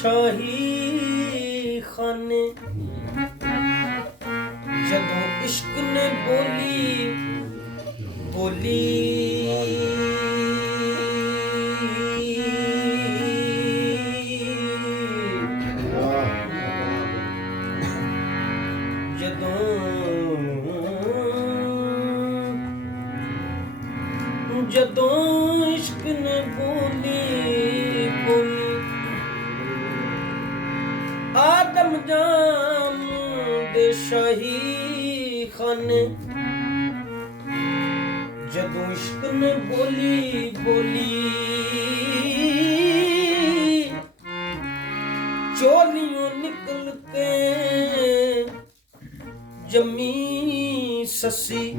ਸ਼ਾਹੀ ਖਾਨੇ ਜਦੋਂ ਇਸ਼ਕ ਨੇ ਬੋਲੀ ਬੋਲੀ ਜਦੋਂ ਇਸ਼ਕ ਨੇ ਬੋਲੀ ਬੋਲੀ ਆਦਮ ਜਾਨ ਦੇ ਸ਼ਾਹੀ ਖਾਨੇ ਜਦੋਂ ਇਸ਼ਕ ਨੇ ਬੋਲੀ ਬੋਲੀ ਚੋਲੀਓਂ ਨਿਕਲ ਕੇ ਜੰਮੀ ਸੱਸੀ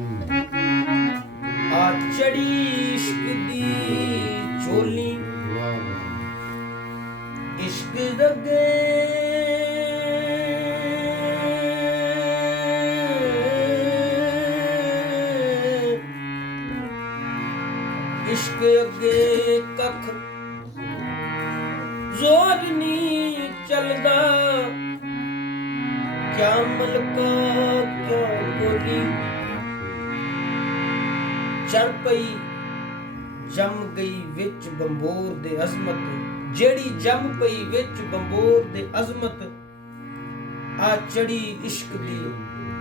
ਆ ਚੜੀ ਇਸ਼ਕ ਦੀ ਚੋਲੀ ਇਸ਼ਕ ਰਗੇ इश्क अगे कख जोर नहीं चलदा क्या मलका क्या बोली चल पई जम गई विच बंबोर दे अजमत जेड़ी जम पई विच बंबोर दे अजमत आ चढ़ी इश्क दी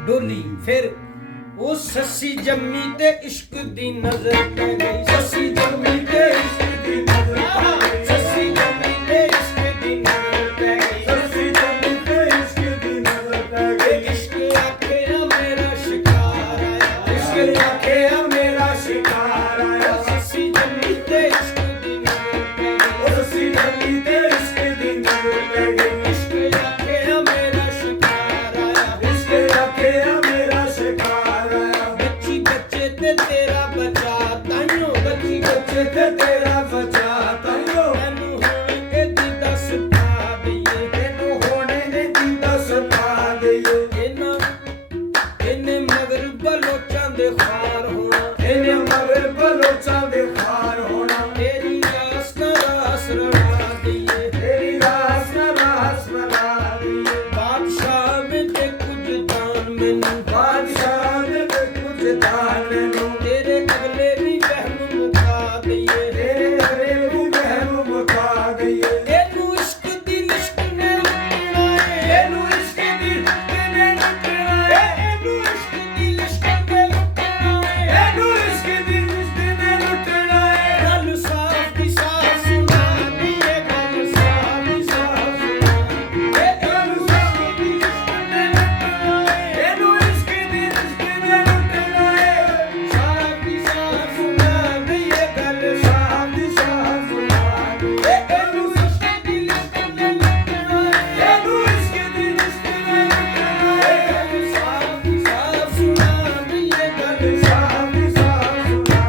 डोली फिर ओ ससी जम्मी ते इश्क दी नजर पै गई ससी जम्मी ते इश्क दी नजर पै गई ससी जम्मी ते इश्क दी नजर पै गई ससी जम्मी ते इश्क दी नजर पै गई इश्क आखे मेरा शिकार आया इश्क आखे मेरा शिकार आया ससी जम्मी ते इश्क दी नजर पै गई ससी जम्मी ते इश्क दी नजर पै गई इश्क आखे मेरा शिकार आया इश्क आखे मेरा शिकार तेरा बचा ताइयों बच्ची बच्चे ते तेरा बचा ताइयों ਦੇ ਕੁਝ ਦਾਨ ਮੈਨੂੰ, ਬਾਦਸ਼ਾਹ ਦੇ ਕੁਝ ਦਾਨ ਮੈਨੂੰ, ਤੇਰੇ ਅਗਲੇ ਵੀ ਵਹਿਮ ਮੁਕਾ ਦਈਏ, ਤੇਰੇ ਅਗਲੇ ਵੀ ਵਹਿਮ ਮੁਕਾ ਦਈਏ। ਇਹਨੂੰ ਇਸ਼ਕ ਦੀ ਲਿਸ਼ਕ ਨੇ ਲੁੱਟਣਾ ਏ, ਇਹਨੂੰ ਇਸ਼ਕ ਦੀ ਕਿਨੇ ਲੁੱਟਣਾ ਏ, ਇਹਨੂੰ ਇਸ਼ਕ ਦੀ ਲਿਸ਼ਕ ਨੇ ਲੁੱਟਣਾ ਏ, ਇਹਨੂੰ ਇਸ਼ਕ ਦੀ ਲਿਸ਼ਕ ਨੇ ਲੁੱਟਣਾ ਏ। ਗੱਲ ਸਾਫ਼ ਦੀ ਸਾਫ਼ ਸੁਣਾ ਦਈਏ, ਗੱਲ ਸਾਫ਼ ਦੀ ਸਾਫ਼ ਸੁਣਾ, ਇਹ ਗੱਲ ਸਾਫ਼ ਦੀ ਲਿਸ਼ਕ ਨੇ ਲੁੱਟਣਾ ਏ, ਇਹਨੂੰ ਇਸ਼ਕ ਦੀ ਲਿਸ਼ਕ ਨੇ ਲੁੱਟਣਾ ਏ। ਸਾਫ਼ ਦੀ ਸਾਫ਼ ਸੁਣਾ ਦਈਏ, ਗੱਲ ਸਾਫ਼ ਦੀ ਸਾਫ਼ ਸੁਣਾ ਦਈਏ। ਇਹਨੂੰ ਇਸ਼ਕ ਦੀ ਲਿਸ਼ਕ ਨੇ ਲੁੱਟਣਾ ਏ, ਇਹਨੂੰ ਇਸ਼ਕ ਦੀ ਲਿਸ਼ਕ ਨੇ ਲੁੱਟਣਾ ਏ। ਗੱਲ ਸਾਫ਼ ਦੀ ਸਾਫ਼ ਸੁਣਾ ਦਈਏ, ਗੱਲ ਸਾਫ਼ ਦੀ ਸਾਫ਼ ਸੁਣਾ,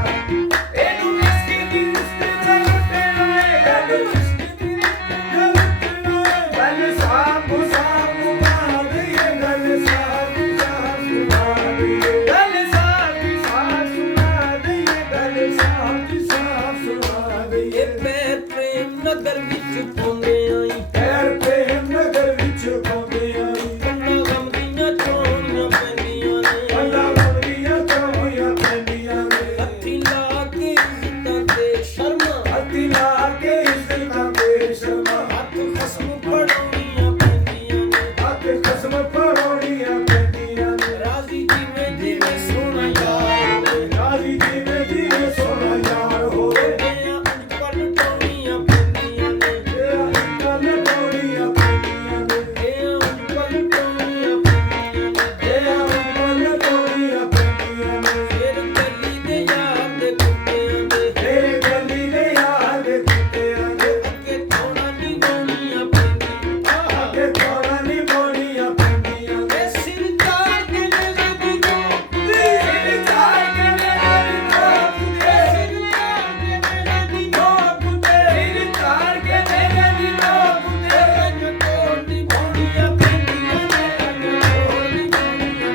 ਇਹਨੂੰ ਇਸ਼ਕ ਦੀ ਲਿਸ਼ਕ ਨੇ ਲੁੱਟਣਾ ਏ। ਇਹਨੂੰ ਇਸ਼ਕ ਦੀ ਲਿਸ਼ਕ ਨੇ ਲੁੱਟਣਾ ਏ। ਗੱਲ ਸਾਫ਼ ਸੁਣਾ ਦਈਏ, ਗੱਲ ਸਾਫ਼ ਦੀ ਸਾਫ਼ ਸੁਣਾ ਦਈਏ। ਗੱਲ ਸਾਫ਼ ਦੀ ਸਾਫ਼ ਸੁਣਾ ਦਈਏ, ਗੱਲ ਸਾਫ਼ ਦੀ ਸਾਫ਼ ਸੁਣਾ ਦਈਏ। ਇਹ ਪੈਰ ਪ੍ਰੇਮ ਨਗਰ ਵਿੱਚ ਪਾਉਂਦੇ ਆਈ, ਪੈਰ ਪ੍ਰੇਮ ਨਗਰ ਵਿੱਚ ਪਾਉਂਦੇ ਆਈ। ਕੰਨਾਂ ਗਮ ਦੀਆਂ ਚੋਣੀਆਂ ਪੈਂਦੀਆਂ ਨੇ, ਅੱਲਾ ਮੰਦੀਆਂ ਚੋਈਆਂ ਪੈਂਦੀਆਂ ਨੇ। ਹੱਥੀਂ ਲਾ ਕੇ ਇੱਜ਼ਤਾਂ ਤੇ ਸ਼ਰਮਾਂ, ਹੱਥੀਂ ਲਾ ਕੇ ਇੱਜ਼ਤਾਂ ਤੇ ਸ਼ਰਮਾਂ। ਹੱਥ ਖਸਮ ਫੜਾਉਣੀਆਂ ਪੈਂਦੀਆਂ ਨੇ, ਹੱਥ ਖਸਮ ਫੜਾਉਣੀਆਂ ਪੈਂਦੀਆਂ ਨੇ। ਰਾਜ਼ੀ ਜਿਵੇਂ ਸੋਹਣਾ ਯਾਰ ਹੋਵੇ, ਰਾਜ਼ੀ ਜਿਵੇਂ ਸੋਹਣਾ ਯਾਰ ਹੋਵੇ। ਤੇਰੀਆਂ ਉਂਝ ਪਲਟਾਉਣੀਆਂ ਪੈਂਦੀਆਂ ਨੇ, ਤੇਰਾ ਅੰਕਲ ਲਟਾਉਣੀਆਂ ਪੈਂਦੀਆਂ ਨੇ। ਤੇਰੀਆਂ ਉਂਝ ਪਲਟਾਉਣੀਆਂ ਪੈਂਦੀਆਂ ਨੇ, ਤੇਰਾ ਅੰਕਲ ਲਟਾਉਣੀਆਂ ਪੈਂਦੀਆਂ ਨੇ। ਫਿਰ ਗਲੀ ਦੇ ਯਾਰ ਦੇ ਕੁੱਤਿਆਂ ਦੇ, ਤੇਰੇ ਗਲੀ ਦੇ ਯਾਰ ਦੇ ਕੁੱਤਿਆਂ ਦੇ। ਅੱਗੇ ਥੋੜਾ ਨਿਭਾਉਣੀਆਂ ਪੈਂਦੀਆਂ, ਅੱਗੇ ਥੋੜਾ ਨਿਭਾਉਣੀਆਂ ਪੈਂਦੀਆਂ ਨੇ। ਇਹ ਸਿਰ ਚਾੜ ਕੇ ਨੇੜੇ ਦੀ ਨੋਕ ਦੇ, ਸਿਰ ਚਾੜ ਕੇ ਨੇੜੇ ਦੀ ਨੋਕ ਦੇ, ਸਿਰ ਚਾੜ ਕੇ ਨੇੜੇ ਦੀ ਨੋਕ ਦੇ, ਸਿਰ ਚਾੜ ਕੇ ਨੇੜੇ ਦੀ ਨੋਕ ਦੇ। ਕੰਨ ਤੋੜ ਨਿਭਾਉਣੀਆਂ ਪੈਂਦੀਆਂ ਨੇ, ਕੰਨ ਤੋੜ ਨਿਭਾਉਣੀਆਂ,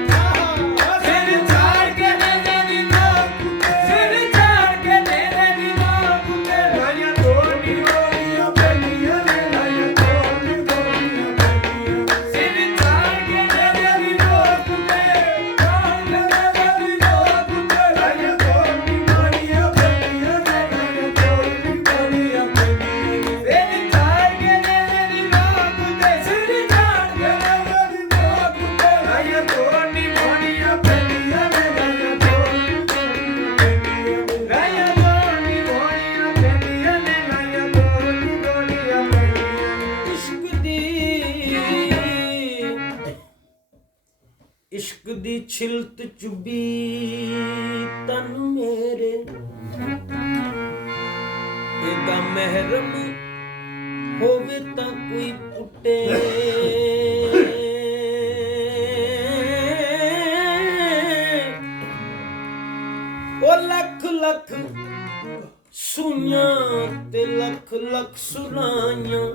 ਸਿਰ ਚਾੜ ਕੇ ਨੇੜੇ ਦੀ ਨੋਕ ਤੇ, ਸਿਰ ਚਾੜ ਕੇ ਨੇੜੇ ਦੀ ਨੋਕ ਤੇ। ਲਾਈਆਂ ਤੋੜ ਨਿਭਾਉਣੀਆਂ ਪੈਂਦੀਆਂ ਨੇ, ਲਾਈਆਂ ਤੋੜ ਨਿਭਾਉਣੀਆਂ ਪੈਂਦੀਆਂ ਨੇ। ਸਿਰ ਚਾੜ ਕੇ ਨੇੜੇ ਦੀ ਨੋਕ ਤੇ, ਚਾੜ ਕੇ ਨੇੜੇ ਦੀ ਨੋਕ ਤੇ। ਲਾਈਆਂ ਤੋੜ ਨਿਭਾਉਣੀਆਂ ਪੈਂਦੀਆਂ ਨੇ, ਲਾਈਆਂ ਤੋੜ ਨਿਭਾਉਣੀਆਂ ਪੈਂਦੀਆਂ ਨੇ। ਸਿਰ ਚਾੜ ਕੇ ਨੇੜੇ ਦੀ ਨੋਕ ਤੇ, ਸਿਰ ਚਾੜ ਕੇ ਨੇੜੇ ਦੀ ਨੋਕ ਤੇ। ਲਾਈਆਂ ਤੋੜ ਨਿਭਾਉਣੀਆਂ ਪੈਂਦੀਆਂ ਨੇ, ਲਾਈਆਂ ਤੋੜ ਨਿਭਾਉਣੀਆਂ ਪੈਂਦੀਆਂ ਨੇ। ਲਾਈਆਂ ਤੋੜ ਨਿਭਾਉਣੀਆਂ ਪੈਂਦੀਆਂ ਨੇ, ਲਾਈਆਂ ਤੋੜ ਨਿਭਾਉਣੀਆਂ ਪੈਂਦੀਆਂ ਨੇ। ਇਸ਼ਕ ਦੀ ਛਿਲਤ ਚੁਬੀ ਤਨ ਮੇਰੇ, ਇਹਦਾ ਮਹਿਰਮ ਹੋਵੇ ਤਾਂ ਕੋਈ ਪੁੱਟੇ, ਉਹ ਲੱਖ ਲੱਖ ਸੂਈਆਂ ਤੇ ਲੱਖ ਲੱਖ ਸੁਣਾਈਆਂ,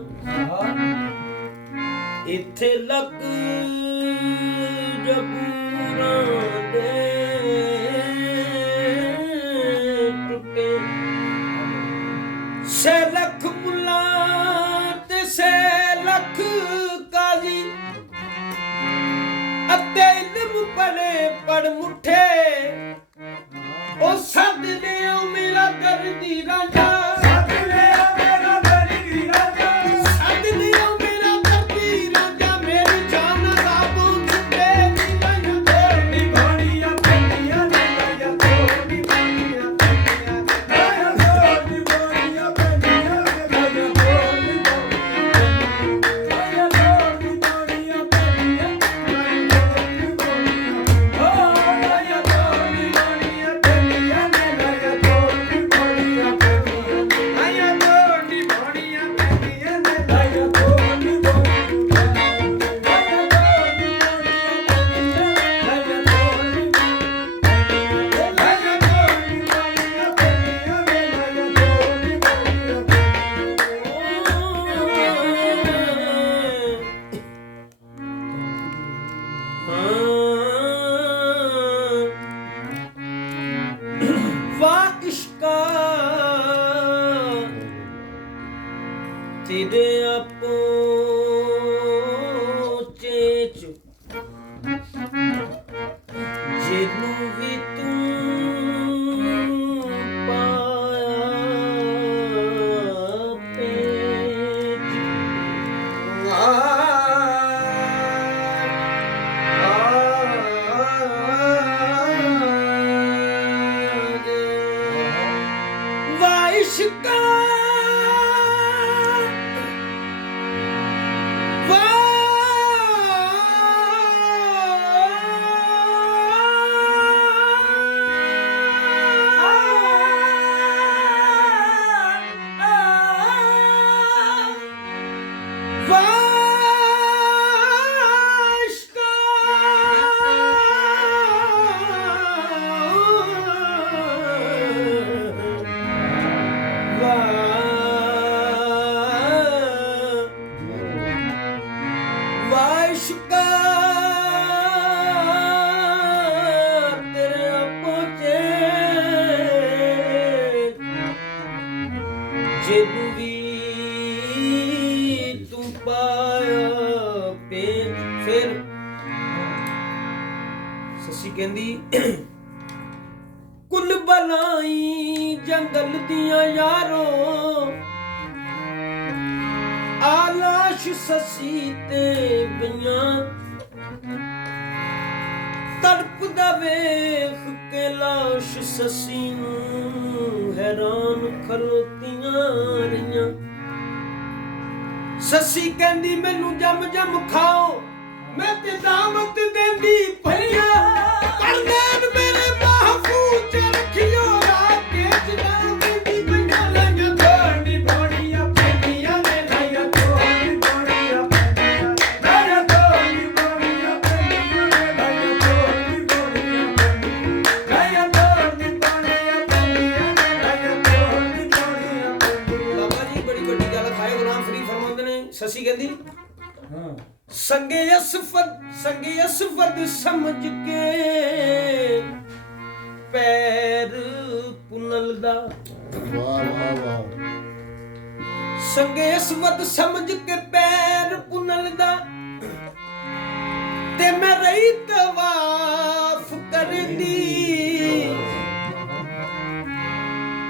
ਇੱਥੇ ਲੱਗ ਜਬੂਰਾਂ ਦੇ ਟੁੱਟੇ, ਸੇ ਲੱਖ ਮੁੱਲਾ ਤੇ ਸੇ ਲੱਖ ਕਾਜ਼ੀ, ਅਤੇ ਇਲਮ ਪੜੇ ਪੜ ਮੁੱਠੇ, ਉਹ ਸੱਦ ਲਿਓ ਮੇਰਾ ਦਰਦੀ ਰਾਂਝਾ, ਸੱਦ ਲਿਆ ਮੇਰਾ ਦਰਦੀ ਰਾਂਝਾ, ਸੱਦ ਲਿਓ ਮੇਰਾ ਦਰਦੀ ਰਾਂਝਾ, ਮੇਰੀ ਜਾਨ ਦਾ ਬੂਝ ਤੇ ਨੀ ਲਾਈਆਂ ਤੋੜ ਨਿਭਾਉਣੀਆਂ ਪੈਂਦੀਆਂ ਨੇ, ਲਾਈਆਂ ਤੋੜ ਨਿਭਾਉਣੀਆਂ ਪੈਂਦੀਆਂ ਨੇ। ਲਾਈਆਂ ਤੋੜ ਨਿਭਾਉਣੀਆਂ ਪੈਂਦੀਆਂ ਨੇ, ਲਾਈਆਂ ਤੋੜ ਨਿਭਾਉਣੀਆਂ ਪੈਂਦੀਆਂ ਨੇ। ਲਾਈਆਂ ਤੋੜ ਨਿਭਾਉਣੀਆਂ ਪੈਂਦੀਆਂ ਨੇ, ਲਾਈਆਂ ਤੋੜ ਨਿਭਾਉਣੀਆਂ ਪੈਂਦੀਆਂ ਨੇ। ਓ ਲਾਈਆਂ ਤੋੜ ਨਿਭਾਉਣੀਆਂ ਪੈਂਦੀਆਂ ਨੇ, ਲਾਈਆਂ ਤੋੜ ਨਿਭਾਉਣੀਆਂ ਪੈਂਦੀਆਂ ਨੇ। ਲਾਈਆਂ ਤੋੜ ਨਿਭਾਉਣੀਆਂ ਪੈਂਦੀਆਂ ਨੇ, ਲਾਈਆਂ ਤੋੜ ਨਿਭਾਉਣੀਆਂ ਪੈਂਦੀਆਂ ਨੇ। ਲਾਈਆਂ ਤੋੜ ਨਿਭਾਉਣੀਆਂ ਪੈਂਦੀਆਂ ਨੇ, ਲਾਈਆਂ ਤੋੜ ਨਿਭਾਉਣੀਆਂ ਪੈਂਦੀਆਂ ਨੇ। ਲਾਈਆਂ ਤੋੜ ਨਿਭਾਉਣੀਆਂ ਪੈਂਦੀਆਂ ਨੇ, ਲਾਈਆਂ ਤੋੜ ਨਿਭਾਉਣੀਆਂ ਪੈਂਦੀਆਂ ਨੇ। ਵਾਹ ਇਸ਼ਕਾ ਤੇਰੇ ਆਪੋ ਚੇਚ ਸੱਸੀ ਕਹਿੰਦੀ ਕੁੱਲ ਬਲਾਈ ਜੰਗਲ ਦੀਆਂ ਯਾਰੋ ਆਲਾਸ਼ ਸੱਸੀ ਤੇ ਪਈਆਂ ਤੜਪਦਾ ਵੇਖ ਕੇ ਲਾਸ਼ ਸੱਸੀ ਨੂੰ ਹੈਰਾਨ ਖਲੋਤੀਆਂ ਰਹੀਆਂ। ਸੱਸੀ ਕਹਿੰਦੀ ਮੈਨੂੰ ਜਮ ਜਮ ਖਾਓ ਮੈਂ ਤੇ ਦਾਮਤ ਦੇਂਦੀ ਪਈਆਂ ਕਰ ਦੇਣ ਮੇਰੇ ਮਹਫੂਜ਼ ਚ ਰੱਖਿਓ ਰਾਤ ਕੇ ਜਦਾਂ ਦੇਂਦੀ ਪਈਆਂ ਲਾਈਆਂ ਥੋੜੀ ਬੋੜੀਆਂ ਪੈਂਦੀਆਂ ਨੇ ਲਾਈਆਂ ਥੋੜੀ ਬੋੜੀਆਂ ਪੈਂਦੀਆਂ ਲਾਈਆਂ ਥੋੜੀ ਬੋੜੀਆਂ ਪੈਂਦੀਆਂ ਨੇ ਲਾਈਆਂ ਥੋੜੀ ਬੋੜੀਆਂ ਪੈਂਦੀਆਂ ਲਾਈਆਂ ਥੋੜੀ ਬੋੜੀਆਂ ਪੈਂਦੀਆਂ ਨੇ ਲਾਈਆਂ ਥੋੜੀ ਬੋੜੀਆਂ ਪੈਂਦੀਆਂ। ਬਾਬਾ ਜੀ ਬੜੀ ਵੱਡੀ ਗੱਲ ਖਾਏ ਗੁਲਾਮ ਫਰੀਦ ਫਰਮਾਉਂਦੇ ਨੇ। ਸੱਸੀ ਕਹਿੰਦੀ ਹਾਂ ਸੰਗੇ ਅਸਫਦ ਸਮਝ ਕੇ ਪੈਰ ਪੁਨਲ ਦਾ ਵਾਹ ਵਾਹ ਵਾਹ ਸੰਗੇ ਅਸਫਦ ਸਮਝ ਕੇ ਪੈਰ ਪੁਨਲ ਦਾ ਤੇ ਮੈਂ ਰਹੀ ਤਵਾਫ ਕਰਦੀ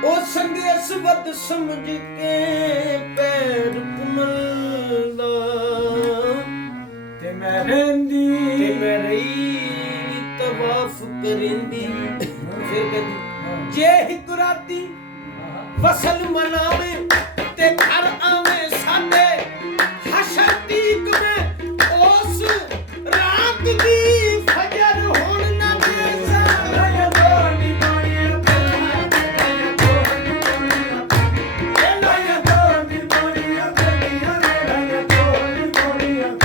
ਉਹ ਸੰਗੇ ਅਸਫਦ ਸਮਝ ਕੇ ਪੈਰ ਪੁਨਲ ਦਾ ਤੇ ਮੈਂ ਰਹੀ ਤਵਾਫ ਕਰਿੰਦੀ। ਫਿਰ ਕਹਿੰਦੀ ਜੇ ਇੱਕ ਰਾਤੀ ਵਸਲ ਮਨਾਵੇ ਤੇ ਘਰ ਆਵੇ ਸਾਡੇ ਹਸ਼ਰ ਤੀਕ ਮੈਂ ਉਸ ਰਾਤ ਦੀ ਫਜਰ ਹੁਣ ਨਾ ਦੇਸਾ ਲਾਇਆ ਦੋੜੀ ਬੋੜੀਆਂ ਪੈਂਦੀਆਂ ਲਾਇਆ ਦੋੜੀ ਬੋੜੀਆਂ ਪੈਂਦੀਆਂ ਲਾਇਆ ਦੋੜੀ ਬੋੜੀਆਂ ਪੈਂਦੀਆਂ ਲਾਇਆ ਦੋੜੀ ਬੋੜੀਆਂ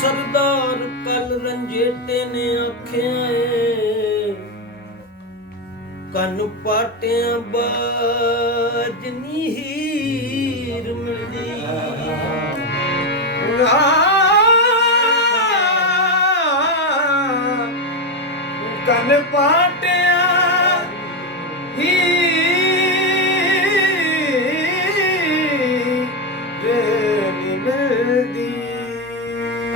ਸਰਦਾਰ ਕਲ ਰੰਜੇਟੇ ਨੇ ਆਖਿਆ ਕੰਨ ਪਾਟਿਆਂ ਬਾਜ ਨੀ ਹੀਰ ਮਿਲਦੀ ਕੰਨ ਪਾਟਿਆਂ ਹੀਰ ਨੀ ਮਿਲਦੀ।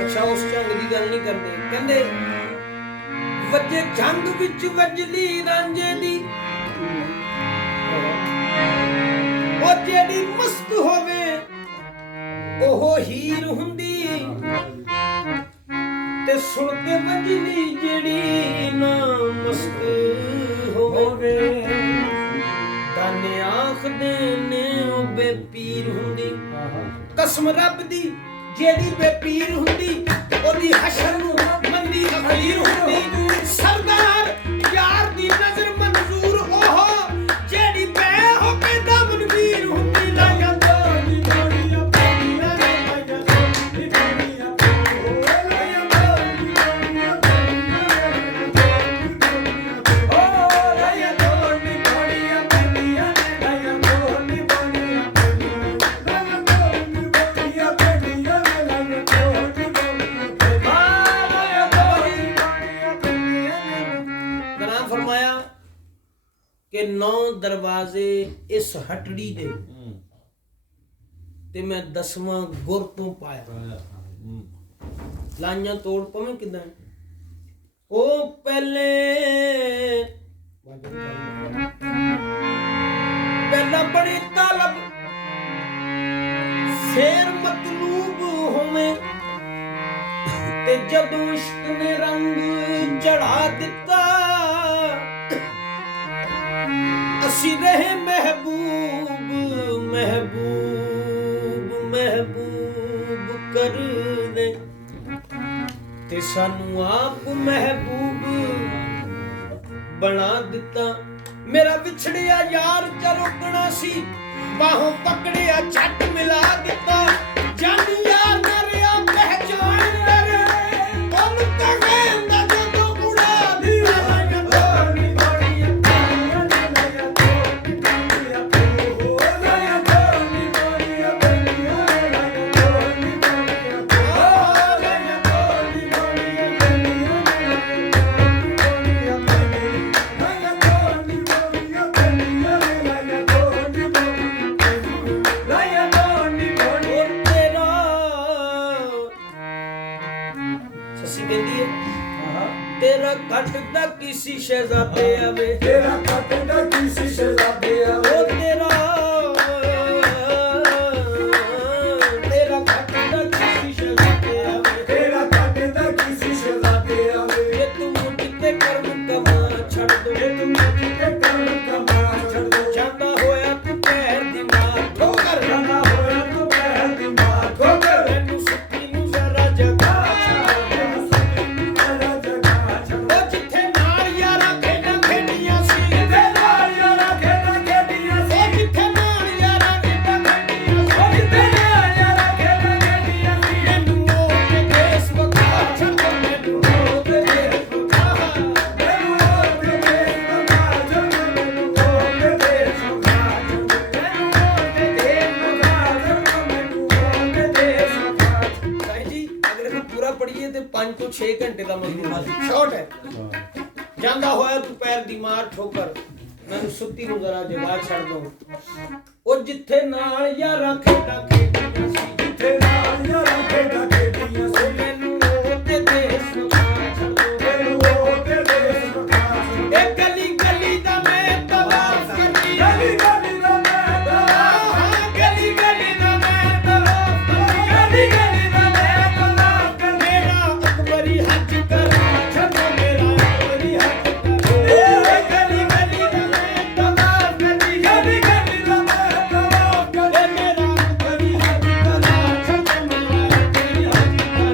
ਅੱਛਾ ਉਸ ਜੰਗ ਦੀ ਗੱਲ ਨਹੀਂ ਕਰਦੇ। ਕਹਿੰਦੇ ਵੱਜੇ ਜੰਗ ਵਿੱਚ ਵਜਲੀ ਰਾਂਝੇ ਦੀ ਉਹ ਜਿਹੜੀ ਮਸਤ ਹੋਵੇ ਉਹ ਹੀਰ ਹੁੰਦੀ ਤੇ ਸੁਣ ਕੇ ਵਜਲੀ ਜਿਹੜੀ ਨਾ ਮਸਤ ਹੋਵੇ ਦਾਨੇ ਆਖਦੇ ਨੇ ਉਹ ਬੇਪੀਰ ਹੁੰਦੀ। ਕਸਮ ਰੱਬ ਦੀ ਜਿਹੜੀ ਬੇਪੀਰ ਹੁੰਦੀ ਉਹਦੀ ਹਸ਼ਰ ਨੂੰ ਮੰਦੀ ਅਖੀਰ ਹੁੰਦੀ। ਸਰਦਾਰ ਯਾਰ ਦੀ ਨਜ਼ਰ ਮਨਜ਼ੂਰ ਉਹ ਜਿਹੜੀ ਪੈ ਹੋ ਕੇ ਦਮਨਵੀਰ ਹੁੰਦੀ। ਲਾਇਆ ਦੋੜੀ ਬੋੜੀਆਂ ਪੈਂਦੀਆਂ ਲਾਇਆ ਦੋੜੀ ਬੋੜੀਆਂ ਪੈਂਦੀਆਂ ਲਾਇਆ ਦੋੜੀ ਬੋੜੀਆਂ ਪੈਂਦੀਆਂ ਓ ਲਾਇਆ ਦੋੜੀ ਬੋੜੀਆਂ ਪੈਂਦੀਆਂ ਲਾਇਆ ਦੋੜੀ ਬੋੜੀਆਂ ਪੈਂਦੀਆਂ ਲਾਇਆ ਦੋੜੀ ਬੋੜੀਆਂ ਪੈਂਦੀਆਂ ਲਾਇਆ ਦੋੜੀ ਬੋੜੀਆਂ। ਫਰਮਾਇਆ ਕਿ 9 ਦਰਵਾਜ਼ੇ ਇਸ ਹਟੜੀ ਦੇ ਤੇ ਮੈਂ 10ਵਾਂ ਗੁਰ ਤੋਂ ਪਾਇਆ। ਲਾਈਆਂ ਤੋੜ ਪਵੇਂ ਕਿਦਾਂ ਉਹ ਪਹਿਲਾਂ ਬੜੇ ਤਾਲਬ ਫੇਰ ਮਤਲੂਬ ਹੋਵੇਂ ਤੇ ਜਦੋਂ ਇਸ਼ਕ ਨੇ ਰੰਗ ਚੜਾ ਦਿੱਤਾ ਅਸੀਂ ਰਹੇ ਮਹਿਬੂਬ ਮਹਿਬੂਬ ਮਹਿਬੂਬ ਕਰਦੇ ਤੇ ਸਾਨੂੰ ਆਪ ਮਹਿਬੂਬ ਬਣਾ ਦਿੱਤਾ। ਮੇਰਾ ਵਿਛੜਿਆ ਯਾਰ ਚ ਰੁਕਣਾ ਸੀ ਬਾਹੋਂ ਪਕੜਿਆ ਛੱਟ ਮਿਲਾ ਦਿੱਤਾ। ਜਾਨੀ ਯਾਰ ਨਾ ਰਿਹਾ ਪਹਿਚਾਨ ਤੇਰੇ ਉਹਨੂੰ ਕਹਿੰਦਾ ਜਦੋਂ ਉਡਾ ਦਿੱਤਾ। ਲਾਇਆ ਦੋੜੀ ਬੋੜੀਆਂ ਪੈਂਦੀਆਂ ਲਾਇਆ ਸ਼ਹਿਜ਼ਾਦੇ ਆਵੇ ਤੇਰਾ ਕੱਟਦਾ ਕੀ ਸੀ ਸ਼ਹਿਜ਼ਾਦੇ ਆਵੇ ਉਹ ਤੇਰਾ ਕੱਟਦਾ ਕੀ ਸ਼ਹਿਜ਼ਾਦੇ ਆਵੇ ਤੇਰਾ ਕੱਟਦਾ ਕੀ ਸੀ ਸ਼ਹਿਜ਼ਾਦੇ ਆਵੇ ਜੇ ਤੂੰ ਕਿਤੇ ਕਰਮ ਕਮਾ ਛੱਡ ਦੋ ਜੇ ਤੂੰ ਕਿਤੇ ਕਰਮ ਕਮਾ ਛੱਡ ਦੋ ਜਾਂਦਾ ਹੋਇਆ ਤੂੰ ਪੈਰ ਦੀ ਮਾਰ ਠੋਕਰ ਜਾਣਾ ਹੋਇਆ ਤੂੰ ਪੈਰ ਦੀ ਮਾਰ ਠੋਕਰ ਮੈਨੂੰ ਸੁੱਤੀ ਨੂੰ ਜ਼ਰਾ ਜਗਾ ਮੈਨੂੰ ਸੁਣੀ ਮੇਰਾ ਜਗਾ ਛੱਡ ਉਹ ਜਿੱਥੇ ਨਾਲ ਯਾਰਾਂ ਖੇਡਾਂ ਖੇਡੀਆਂ ਸੀ ਜਿੱਥੇ ਨਾਲ ਯਾਰਾਂ ਖੇਡਾਂ ਖੇਡੀਆਂ ਸੀ ਉਹ ਜਿੱਥੇ ਨਾਲ ਯਾਰਾਂ ਖੇਡਾਂ ਖੇਡੀਆਂ ਸੀ ਉਹ ਜਿੱਥੇ ਨਾਲ ਯਾਰਾਂ ਖੇਡਾਂ ਖੇਡੀਆਂ ਸੀ ਮੈਨੂੰ ਉਹ ਤੇ ਦੇਸ ਵਖਾ ਛੱਡ ਮੈਨੂੰ ਉਹ ਤੇ ਦੇਸ ਵਖਾ ਮੈਨੂੰ ਉਹ ਤੇ ਦੇਸ ਵਖਾ ਛੱਡ ਮੈਨੂੰ ਉਹ ਤੇ ਦੇਸ ਵਖਾ ਛੱਡ ਮੈਨੂੰ ਉਹ ਤੇ ਦੇਸ ਵਖਾ ਛੱਡ ਮੈਨੂੰ ਉਹ ਤੇ ਦੇਸ ਵਖਾ ਛੱਡ ਸਾਈਂ ਜੀ ਅਗਰ ਇਹ ਪੂਰਾ ਪੜੀਏ ਤੇ 5 ਤੋਂ 6 ਘੰਟੇ ਦਾ ਮਜ਼ਮੂਨ ਸ਼ਾਰਟ ਹੈ ਜਾਂਦਾ ਹੋਇਆ ਤੂੰ ਪੈਰ ਦੀ ਮਾਰ ਠੋਕਰ ਮੈਨੂੰ ਸੁੱਤੀ ਨੂੰ ਜ਼ਰਾ ਜਗਾ ਛੱਡ ਦੋ ਉਹ ਜਿੱਥੇ ਨਾਲ ਯਾਰਾਂ ਖੇਡਾਂ ਖੇਡੀਆਂ ਸੀ ਜਿੱਥੇ ਨਾਲ ਯਾਰਾਂ ਖੇਡਾਂ ਖੇਡੀਆਂ ਸੀ ਉਹ ਮੈਨੂੰ ਉਹ ਤੇ ਦੇਸ ਵਖਾ ਛੱਡ ਦੋ ਮੈਨੂੰ ਉਹ ਤੇ ਦੇਸ ਵਖਾ ਛੱਡ ਇਹ ਗਲੀ ਗਲੀ ਦਾ ਮੈਂ ਤਵਾਫ ਕਰਦੀ ਗਲੀ ਗਲੀ ਦਾ ਮੈਂ ਤਵਾਫ ਹਾਂ ਗਲੀ ਗਲੀ ਦਾ ਮੈਂ ਤਵਾਫ ਕਰਦੀ ਗਲੀ ਗਲੀ ਦਾ ਮੈਂ ਤਵਾਫ ਕਰ ਮੇਰਾ ਅਕਬਰੀ ਹੱਜ ਕਰਾ ਛੱਡੋ ਮੇਰਾ ਅਕਬਰੀ ਹੱਜ ਕਰਾ ਗਲੀ ਗਲੀ ਦਾ ਮੈਂ ਤਵਾਫ ਕਰਦੀ ਗਲੀ ਗਲੀ ਦਾ ਮੈਂ ਤਵਾਫ ਕਰ ਏ ਮੇਰਾ ਅਕਬਰੀ ਹੱਜ ਕਰਾ ਛੱਡੋ ਮੇਰਾ ਅਕਬਰੀ ਹੱਜ ਕਰਾ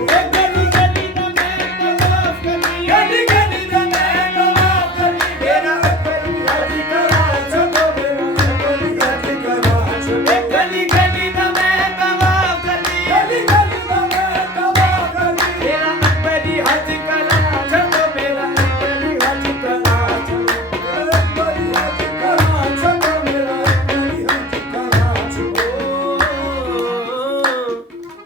ਏ ਗਲੀ ਗਲੀ ਦਾ ਮੈਂ ਤਵਾਫ ਕਰਦੀ ਗਲੀ ਗਲੀ ਦਾ ਮੈਂ ਤਵਾਫ ਕਰ ਮੇਰਾ ਅਕਬਰੀ ਹੱਜ ਕਰਾ ਛੱਡੋ ਮੇਰਾ ਅਕਬਰੀ ਹੱਜ ਕਰਾ ਛੱਡੋ ਏ ਗਲੀ ਗਲੀ ਦਾ ਮੈਂ ਤਵਾਫ ਕਰਦੀ ਗਲੀ ਗਲੀ ਦਾ ਮੈਂ ਤਵਾਫ ਕਰ ਮੇਰਾ ਅਕਬਰੀ ਹੱਜ ਕਰਾ ਛੱਡੋ ਮੇਰਾ ਅਕਬਰੀ ਹੱਜ ਕਰਾ ਅਕਬਰੀ ਹੱਜ ਕਰਾ ਛੱਡੋ ਮੇਰਾ ਅਕਬਰੀ ਹੱਜ ਕਰਾ ਛੱਡੋ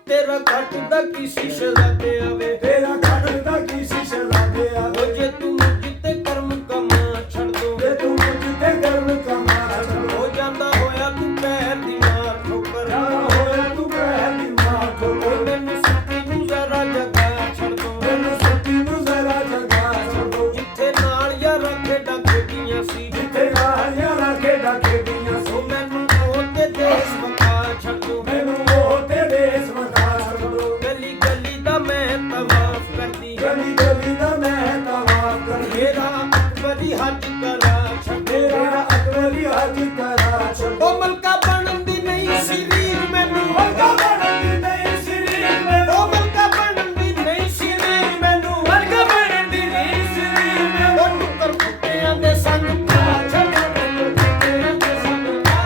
ਤੇਰਾ ਘੱਟ ਦਾ ਕਿਸੇ ਸ਼ਹਿਜ਼ਾਦੇ ਆਵੇ ਤੇਰਾ ਕੱਟਦਾ ਕੀ ਸੀ ਸ਼ਹਿਜ਼ਾਦੇ ਆਵੇ ਉਹ ਜੇ ਤੂੰ ਜਿੱਤੇ ਕਰਮ ਕਮਾ ਛੱਡ ਦੋ ਜੇ ਤੂੰ ਜਿੱਤੇ ਗਰਮ ਕਮਾ ਛੱਡ ਹੋ ਜਾਂਦਾ ਹੋਇਆ ਤੂੰ ਪੈਰ ਦੀ ਮਾਰ ਠੋਕਰ ਜਾਣਾ ਹੋਇਆ ਤੂੰ ਪੈਰ ਦੀ ਮਾਰ ਉਹ ਠੋਕਰ ਮੈਨੂੰ ਸੁੱਤੀ ਨੂੰ ਜ਼ਰਾ ਜਗਾ ਛੱਡ ਦੋ ਮੈਨੂੰ ਸੁੱਤੀ ਨੂੰ ਜ਼ਰਾ ਜਗਾ ਛੱਡੋ ਜਿੱਥੇ ਨਾਲ ਯਾਰਾਂ ਖੇਡਾਂ ਖੇਡੀਆਂ ਸੀ ਜਿੱਥੇ ਨਾਲ ਯਾਰਾਂ ਖੇਡਾਂ ਖੇਡੀਆਂ ਉਹ ਸੋ ਮੈਨੂੰ ਉਹ ਤੇ ਦੇਸ ਵਖਾ ਛੱਡ ਦੋ ਮੈਨੂੰ ਉਹ ਤੇ ਦੇਸ ਵਖਾ ਛੱਡੋ ਗਲੀ ਗਲੀ ਦਾ ਮੈਂ ਤਵਾਫ ਕਰਦੀ ਗਲੀ ਗਲੀ ਦਾ ਮੈਂ ਤਵਾਫ ਕਰ ਮੇਰਾ ਅਕਬਰੀ ਹੱਜ ਕਰਾ ਛੱਡੇ ਮੇਰਾ ਅਕਬਰੀ ਹੱਜ ਕਰਾ ਛੱਡੋ ਉਹ ਮਲਕਾ ਬਣਨ ਦੀ ਨਹੀਂ ਸੀ ਰੀਝ ਮੈਨੂੰ ਮਲਕਾ ਬਣਨ ਦੀ ਨਹੀਂ ਸਰੀਰ ਮੈਨੂੰ ਉਹ ਮਲਕਾ ਬਣਨ ਦੀ ਨਹੀਂ ਸੀ ਰੀਝ ਮੈਨੂੰ ਮਲਕਾ ਬਣਨ ਦੀ ਨਹੀਂ ਸਰੀਰ ਮੈਨੂੰ ਉਹ ਟੁੱਕਰ ਕੁੱਤਿਆਂ ਦੇ ਸੰਗ ਪਾ ਛੱਡੋ ਮੈਨੂੰ ਕੁੱਤਿਆਂ ਦੇ ਸੰਗ ਪਾ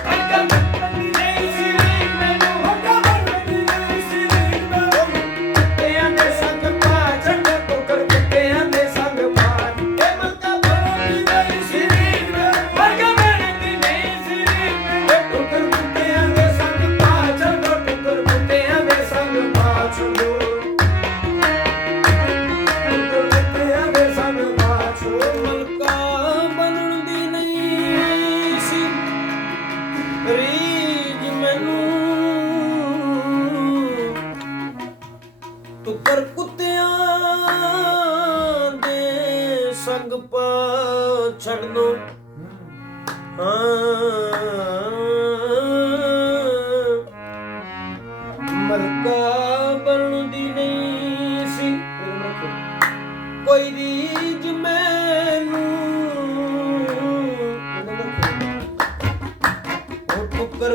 ਮਲਕਾ ਬਣਨ ਦੀ ਨਹੀਂ ਸਰੀਰ ਮੈਨੂੰ ਮਲਕਾ ਬਣਨ ਦੀ ਨਹੀਂ ਸਰੀਰ ਮੈਨੂੰ ਕੁੱਤਿਆਂ ਦੇ ਸੰਗ ਪਾ ਛੱਡੋ ਟੋਕਰ ਕੁੱਤਿਆਂ ਦੇ ਸੰਗ ਮਾਰ ਇਹ ਮਲਕਾ ਬਣਨ ਦੀ ਨਹੀਂ ਸੀ ਰੀਝ ਮਲਕਾ ਬਣਨ ਦੀ ਨਹੀਂ ਸਰੀਰ ਮੈਨੂੰ ਟੋਕਰ ਕੁੱਤਿਆਂ ਦੇ ਸੰਗ ਪਾ ਛੱਡੋ ਟੋਕਰ ਕੁੱਤਿਆਂ ਦੇ ਸੰਗ ਪਾ ਛੱਡੋ ਟੋਕਰ ਕੁੱਤਿਆਂ ਦੇ ਸੰਗ ਪਾ ਛੱਡੋ ਮਲਕਾ ਬਣਨ ਦੀ ਨਹੀਂ ਸੀ ਰੀਝ ਮੈਨੂੰ ਟੁੱਕਰ ਕੁੱਤਿਆਂ ਦੇ ਸੰਗ ਪਾ ਛੱਡ ਦੋ ਮਲਕਾ ਬਣਨ ਦੀ ਨਹੀਂ ਸੀ ਕੋਈ ਰੀਝ ਮੈਨੂੰ ਉਹ ਟੁੱਕਰ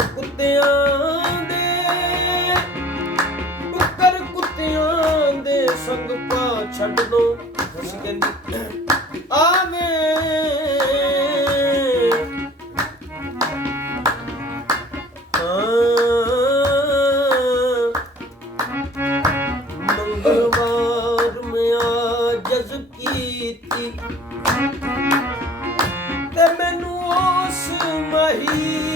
ਕੁੱਤਿਆਂ ਦੇ ਸੰਗ ਪਾ ਛੱਡ ਦੋ ਉਸ ਕਹਿੰਦੀ ਆਵੇਂ ਮੰਗਲਵਾਰ ਮੈਂ ਜਜ਼ ਕੀਤੀ ਤੇ ਮੈਨੂੰ ਉਸ ਮਹੀ